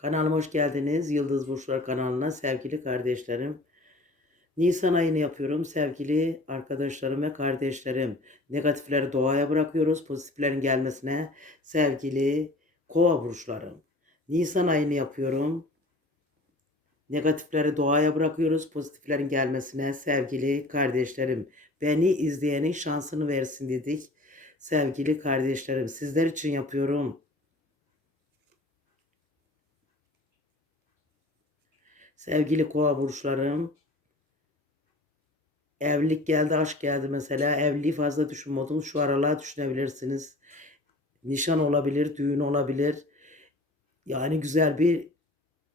Kanalıma hoş geldiniz. Yıldız Burçlar kanalına sevgili kardeşlerim. Nisan ayını yapıyorum sevgili arkadaşlarım ve kardeşlerim. Negatifleri doğaya bırakıyoruz. Pozitiflerin gelmesine sevgili kova burçlarım. Nisan ayını yapıyorum. Negatifleri doğaya bırakıyoruz. Pozitiflerin gelmesine sevgili kardeşlerim. Beni izleyenin şansını versin dedik. Sevgili kardeşlerim sizler için yapıyorum. Sevgili kova burçlarım. Evlilik geldi, aşk geldi mesela. Evliliği fazla düşünmüyordunuz. Şu aralar düşünebilirsiniz. Nişan olabilir, düğün olabilir. Yani güzel bir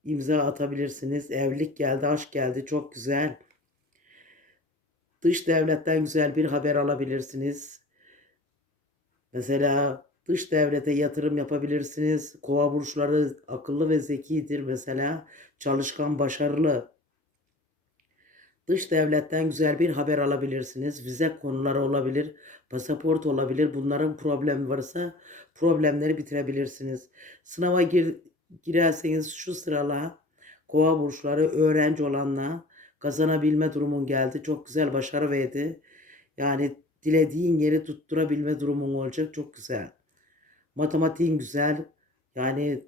imza atabilirsiniz. Evlilik geldi, aşk geldi. Çok güzel. Dış devletten güzel bir haber alabilirsiniz. Mesela dış devlete yatırım yapabilirsiniz. Kova burçları akıllı ve zekidir mesela. Çalışkan, başarılı. Dış devletten güzel bir haber alabilirsiniz. Vize konuları olabilir, pasaport olabilir. Bunların problemi varsa problemleri bitirebilirsiniz. Sınava gir, girerseniz şu sırala kova burçları öğrenci olanla kazanabilme durumun geldi. Çok güzel başarı verdi. Yani dilediğin yeri tutturabilme durumun olacak. Çok güzel. Matematiğin güzel. Yani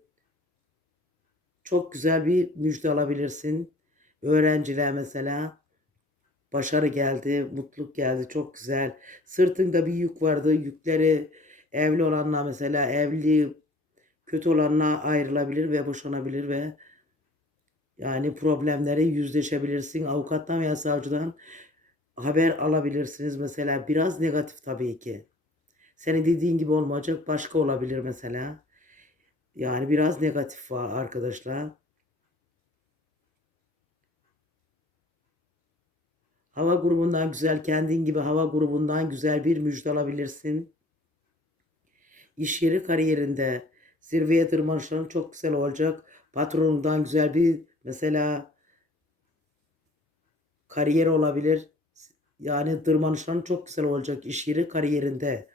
çok güzel bir müjde alabilirsin. Öğrenciler mesela başarı geldi, mutluluk geldi. Çok güzel. Sırtında bir yük vardı. Yükleri evli olanlar mesela evli kötü olanlar ayrılabilir ve boşanabilir ve yani problemlere yüzleşebilirsin. Avukattan veya savcıdan haber alabilirsiniz mesela. Biraz negatif tabii ki. Senin dediğin gibi olmayacak başka olabilir mesela. Yani biraz negatif var arkadaşlar. Hava grubundan güzel, kendin gibi hava grubundan güzel bir müjde alabilirsin. İş yeri kariyerinde zirveye tırmanışların çok güzel olacak. Patronundan güzel bir mesela kariyer olabilir. Yani tırmanışların çok güzel olacak iş yeri kariyerinde.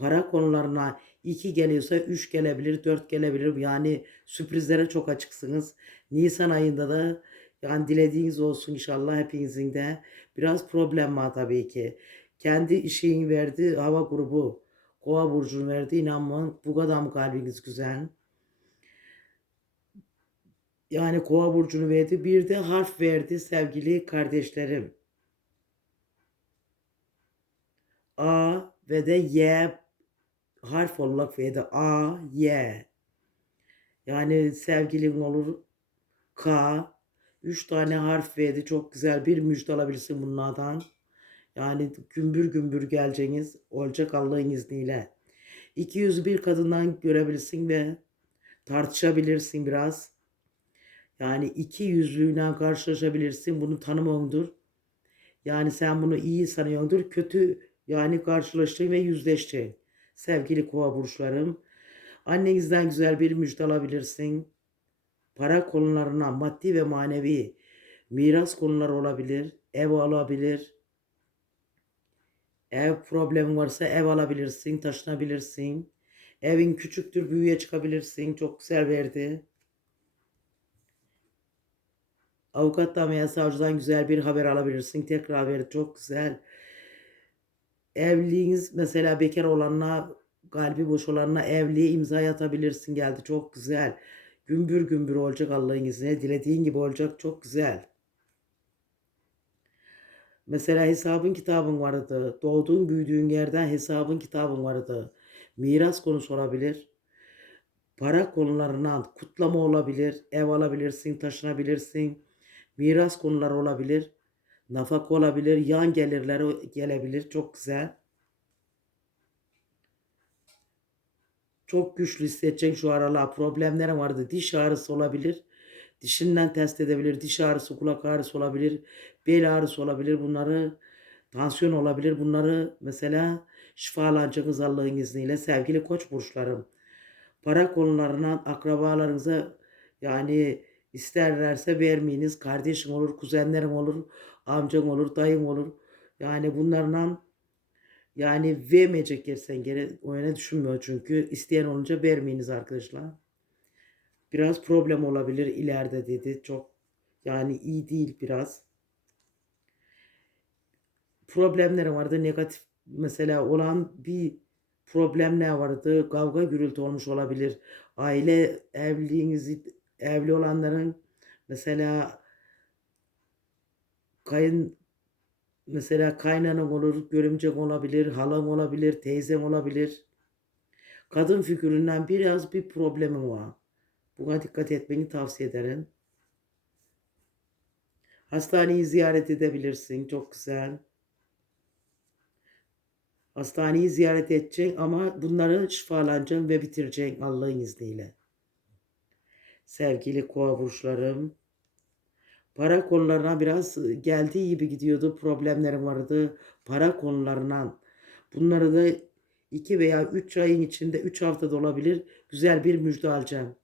Para konularına 2 geliyorsa 3 gelebilir, 4 gelebilir. Yani sürprizlere çok açıksınız. Nisan ayında da yani dilediğiniz olsun inşallah hepinizin de. Biraz problem var tabii ki. Kendi işini verdi hava grubu. Kova burcunu verdi. İnanmayın bu kadar mı kalbiniz güzel? Yani kova burcunu verdi. Bir de harf verdi sevgili kardeşlerim. A ve de Y harf olarak verdi. A, Y. Yani sevgilin olur K. Üç tane harf verdi. Çok güzel bir müjde alabilirsin bunlardan. Yani gümbür gümbür geleceğiniz olacak Allah'ın izniyle. 201 kadından görebilirsin ve tartışabilirsin biraz. Yani iki yüzlüğüyle karşılaşabilirsin. Bunu tanımıyordur. Yani sen bunu iyi sanıyordur. Kötü yani karşılaştığın ve yüzleştiğin. Sevgili kova burçlarım. Annenizden güzel bir müjde alabilirsin. Para konularına maddi ve manevi miras konuları olabilir. Ev alabilir. Ev problemi varsa ev alabilirsin, taşınabilirsin. Evin küçüktür, büyüye çıkabilirsin. Çok güzel verdi. Avukattan veya savcıdan güzel bir haber alabilirsin. Tekrar verdi. Çok güzel. Evliliğiniz mesela bekar olanla kalbi boş olanla evliliğe imza atabilirsin geldi. Çok güzel. Gümbür gümbür olacak Allah'ın izniyle. Dilediğin gibi olacak. Çok güzel. Mesela hesabın kitabın vardı. Doğduğun büyüdüğün yerden hesabın kitabın vardı. Miras konusu olabilir. Para konularından kutlama olabilir. Ev alabilirsin, taşınabilirsin. Miras konuları olabilir. Nafaka olabilir. Yan gelirleri gelebilir. Çok güzel. Çok güçlü hissedecek şu aralar. Problemlerim vardı. Diş ağrısı olabilir. Dişinden test edebilir. Diş ağrısı, kulak ağrısı olabilir. Bel ağrısı olabilir. Bunları tansiyon olabilir. Bunları mesela şifalanacağınız Allah'ın izniyle sevgili koç burçlarım. Para konularından akrabalarınıza yani isterlerse vermeyiniz. Kardeşin olur, kuzenlerin olur, amcan olur, dayın olur. Yani bunlarla yani vermeyecek yersen geri öyle düşünmüyor çünkü isteyen olunca vermeyiniz arkadaşlar. Biraz problem olabilir ileride dedi. Çok yani iyi değil biraz. Problemleri vardı. Negatif mesela olan bir problem ne vardı? Kavga gürültü olmuş olabilir. Aile evliliğinizi evli olanların mesela kayın mesela kaynanan olur, görümcen olabilir, halam olabilir, teyzem olabilir. Kadın figüründen biraz bir problemim var. Buna dikkat etmeni tavsiye ederim. Hastaneyi ziyaret edebilirsin. Çok güzel. Hastaneyi ziyaret edeceksin ama bunları şifalanacaksın ve bitireceksin Allah'ın izniyle. Sevgili kova burçlarım, para konularına biraz geldiği gibi gidiyordu. Problemlerim vardı. Para konularından. Bunları da 2 veya 3 ayın içinde 3 haftada olabilir. Güzel bir müjde alacağım.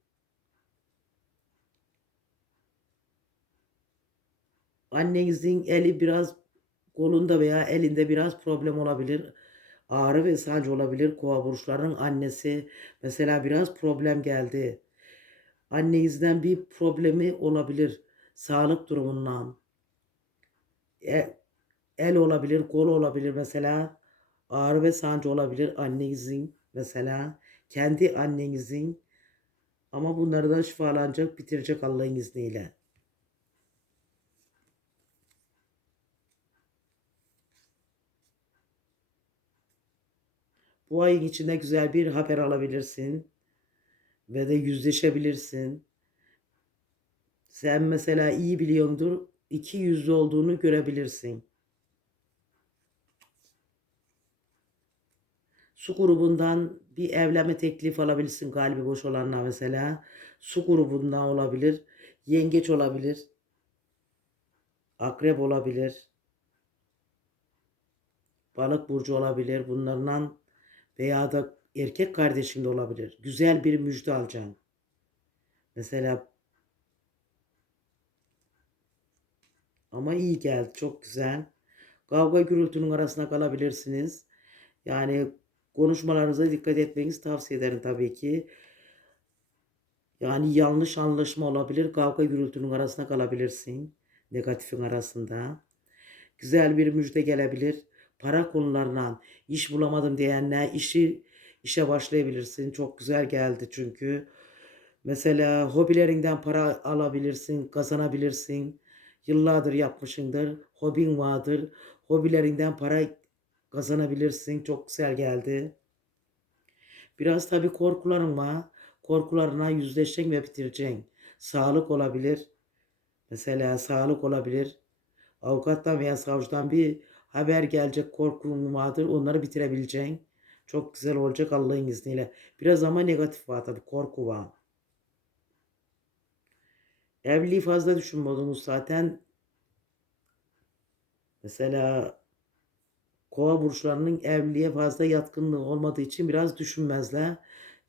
Annenizin eli biraz kolunda veya elinde biraz problem olabilir. Ağrı ve sancı olabilir. Kova burçlarının annesi mesela biraz problem geldi. Annenizden bir problemi olabilir. Sağlık durumundan. E- el olabilir, kol olabilir mesela. Ağrı ve sancı olabilir annenizin mesela. Kendi annenizin. Ama bunları da şifalanacak, bitirecek Allah'ın izniyle. Bu ayın içinde güzel bir haber alabilirsin ve de yüzleşebilirsin. Sen mesela iyi biliyordur, iki yüzlü olduğunu görebilirsin. Su grubundan bir evlenme teklifi alabilirsin kalbi boş olanlar mesela. Su grubundan olabilir, yengeç olabilir, akrep olabilir, balık burcu olabilir. Bunlardan veya da erkek kardeşin de olabilir. Güzel bir müjde alacaksın. Mesela ama iyi geldi. Çok güzel. Kavga gürültünün arasına kalabilirsiniz. Yani konuşmalarınıza dikkat etmenizi tavsiye ederim tabii ki. Yani yanlış anlaşma olabilir. Kavga gürültünün arasına kalabilirsin. Negatifin arasında. Güzel bir müjde gelebilir. Para konularından iş bulamadım diyenler işi işe başlayabilirsin. Çok güzel geldi çünkü. Mesela hobilerinden para alabilirsin, kazanabilirsin. Yıllardır yapmışındır. Hobin vardır. Hobilerinden para kazanabilirsin. Çok güzel geldi. Biraz tabii korkularım var. Korkularına yüzleşeceksin ve bitireceksin. Sağlık olabilir. Mesela sağlık olabilir. Avukattan veya savcıdan bir haber gelecek korkun vardır. Onları bitirebileceksin. Çok güzel olacak Allah'ın izniyle. Biraz ama negatif var tabii. Korku var. Evliliği fazla düşünmüyordunuz zaten. Mesela kova burçlarının evliliğe fazla yatkınlığı olmadığı için biraz düşünmezler.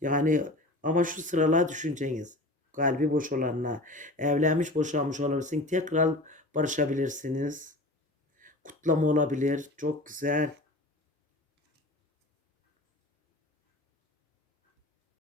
Yani ama şu sıralar düşüneceğiniz. Kalbi boş olanlar. Evlenmiş boşanmış olabilirsin. Tekrar barışabilirsiniz. Kutlama olabilir. Çok güzel.